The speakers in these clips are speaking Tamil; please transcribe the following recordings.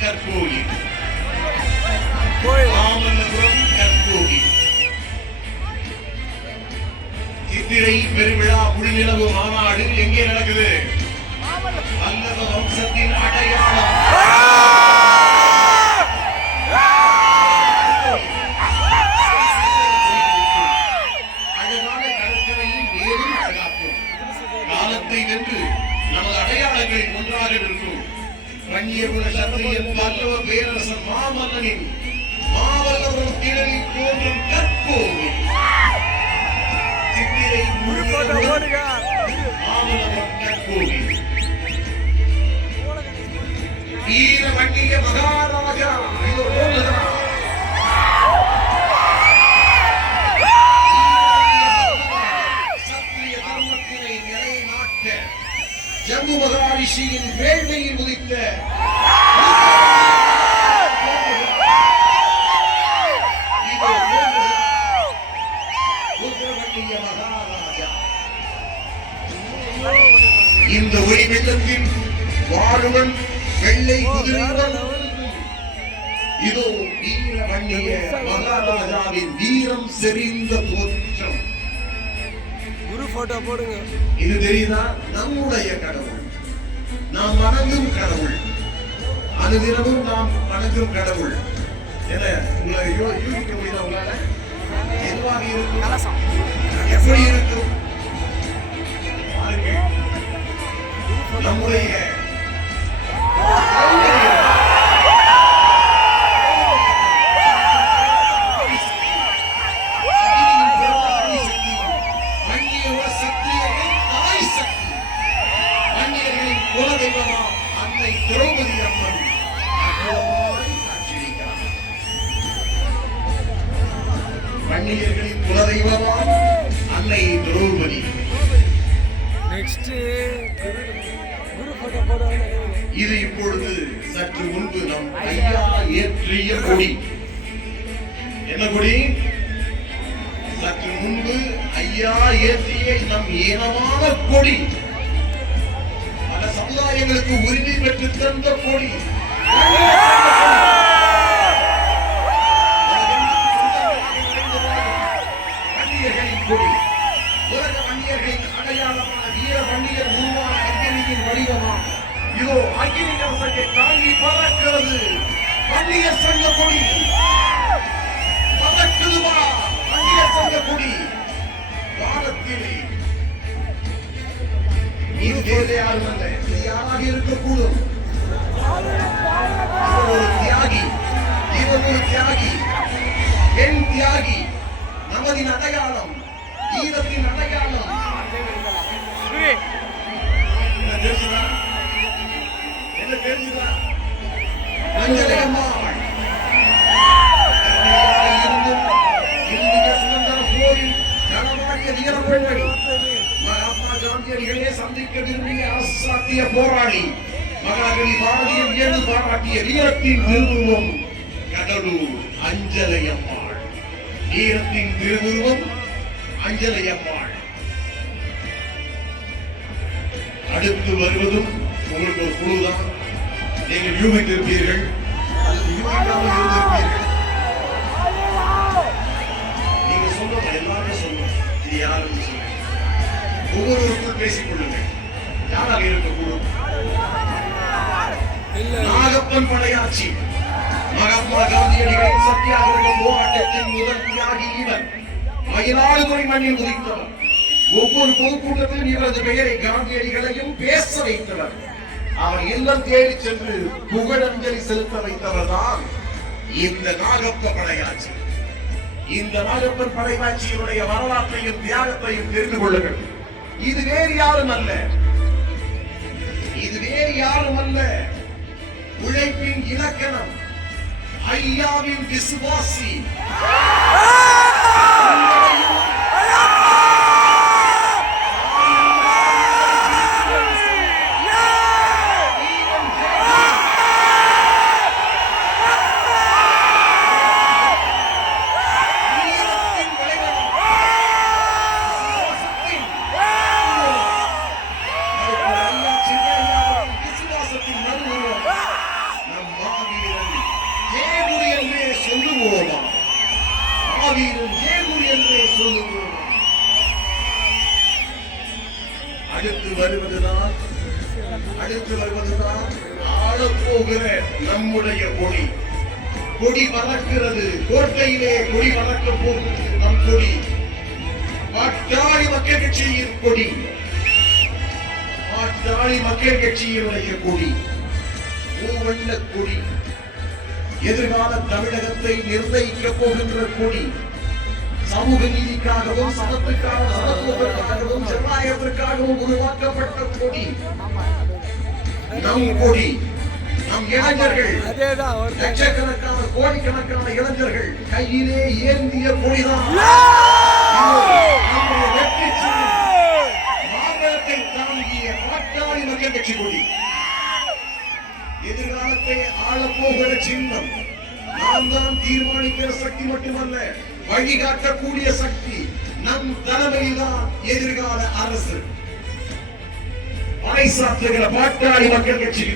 கற்பூரி மாமல்லபுரம் கற்பூரி சித்திரை பெருவிழா புலிநிலவு மாநாடு எங்கே நடக்குது அல்லது வம்சத்தின் அடையாளம் அழகான கடற்கரையை காலத்தை வென்று நமது அடையாளங்களில் ஒன்றாக நிற்கும் வன்னியகுல சத்திரியன் பல்லவ பேரரசர் மாமல்லனின் மாமல்லபுரம் திடலில் தோன்றும் கற்போவில் சித்திரை முழுவதும் மாமல்லபுரம் கற்போவில் வீர வன்னிய மகாராஜா இதோ போகிறார். சத்திரிய ஜம்மு மகாரிஷியின் வேள்மையில் உதித்த இந்த ஒளி வெள்ளத்தின் வாழுவன் வெள்ளை குதிரையுடன் இதோ வீர வன்னிய மகாராஜாவின் வீரம் செறிந்த தோற்றம் போட்டோ போடுங்க. இது தெரியுதா? நம்முடைய கடவுள். நாம் வணங்கும் கடவுள். அனுதினமும் நாம் வணங்கும் கடவுள். என்ன? உங்களை யூகிக்க முடியுதா உங்களால? எதுவாக இருக்கும்? எப்படி இருக்கும். நம்முடைய வன்னியர்களின் குலதெய்வமாம் அன்னை திரௌபதி. நெக்ஸ்ட் இது இப்பொழுது சற்று முன்பு நம் ஐயா ஏற்றிய கொடி. என்ன கொடி? சற்று முன்பு ஐயா ஏற்றிய நம் ஏனமான கொடி. பல சமுதாயங்களுக்கு உரிமை பெற்று தந்த கொடி. இதோ அக்னி கவசத்தை தாங்கி பறக்கிறது. வன்னியர் சங்க கொடி பறக்குதுமா வன்னியர் சங்க கொடி வானத்திலே யாரும் அல்ல யாராக இருக்கக்கூடும்? ஒரு தியாகி. இவர் ஒரு தியாகி. பெண் தியாகி. நமதின் அடையாளம். ஈரத்தின் அடையாளம். மகாத்மா காந்தியடிகளே சந்திக்க விரும்பிய போராளி மகாகவி பாராட்டிய வீரத்தின் திருவுருவம் கடலூர் வீரத்தின் திருவுருவம் அடுத்து வருவதும் உங்களுக்கு ஒரு குழுதான் நீங்கள் யூகித்திருப்பீர்கள் அல்லது நீங்க எல்லாருமே சொல்லுங்க. இது யாருன்னு ஒவ்வொருவருக்கும் பேசிக் கொள்ளுங்கள் யாராக இருக்கக்கூடும்? நாகப்பன் படையாட்சி மகாத்மா காந்தியடிகளின் சத்தியாகிரக போராட்டத்தின் முதல் தியாகி இவர். மயிலாடுதுறை மண்ணில் உதித்தவர் ஒவ்வொரு பொதுக்கூட்டத்திலும் இவரது பெயரை காந்தியடிகளையும் பேச வைத்தவர். அவர் இல்லம் தேடி சென்று புகழஞ்சலி செலுத்த வைத்தவர் தான் இந்த நாகப்ப படையாட்சி இந்த நாகப்பன் படையாட்சியினுடைய வரலாற்றையும் தியாகத்தையும் தெரிந்து கொள்ளுங்கள். இது வேறு யாரும் அல்ல. இது வேறு யாரும் அல்ல. உழைப்பின் இலக்கணம் ஐயாவின் விசுவாசி. அடுத்து வருவதுதான் ஆளப்போகிற நம்முடைய கொடி கொடி வளர்க்கிறது கோட்டையிலே கொடி வளர்க்க போகிறது நம் கொடி பாட்டாளி மக்கள் கட்சியின் கொடி பாட்டாளி மக்கள் கட்சியினுடைய கொடி மூவண்ண கொடி எதிர்கால தமிழகத்தை நிர்ணயிக்க போகின்ற கொடி சமூக நீதிக்காகவும் சமத்துக்காக சமத்துவ ஜனநாயகத்திற்காகவும் உருவாக்கப்பட்ட கொடி. நம் கொடி. நம் இளைஞர்கள். லட்சக்கணக்கான கோடிக்கணக்கான இளைஞர்கள் கையிலே ஏந்திய கொடிதான். மாநிலத்தை தாங்கிய பாட்டாளி மக்கள் கட்சி கொடி. எதிர்காலத்தை ஆளப்போகிற சின்னம். நாம் தான் தீர்மானிக்கிற சக்தி மட்டுமல்ல வழிகாட்டக்கூடிய சக்தி. நம் தலைமையில்தான் எதிர்கால அரசு. பறைசாற்றுகிற பாட்டாளி மக்கள் கட்சி.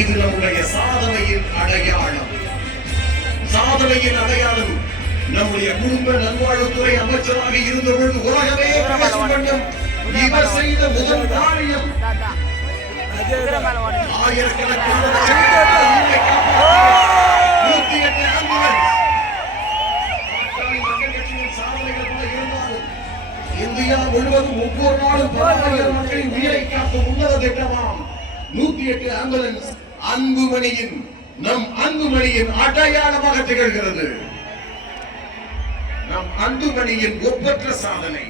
இது நம்முடைய சாதனையின் அடையாளம். சாதனையின் அடையாளம் நம்முடைய குடும்ப நல்வாழ்வுத்துறை அமைச்சராக இருந்த பொழுது உலகமே வண்ணம் இவர் செய்த முதல் காரியம் ஆயிரக்கணக்கான முழுவதும் ஒவ்வொரு நாளும் பல மக்களின் உயிரை காக்கும் உன்னத திட்டமாம். நூத்தி எட்டு ஆம்புலன்ஸ் அன்புமணியின் நம் அன்புமணியின் அடையாளமாக திகழ்கிறது. நம் அன்புமணியின் ஒப்பற்ற சாதனை.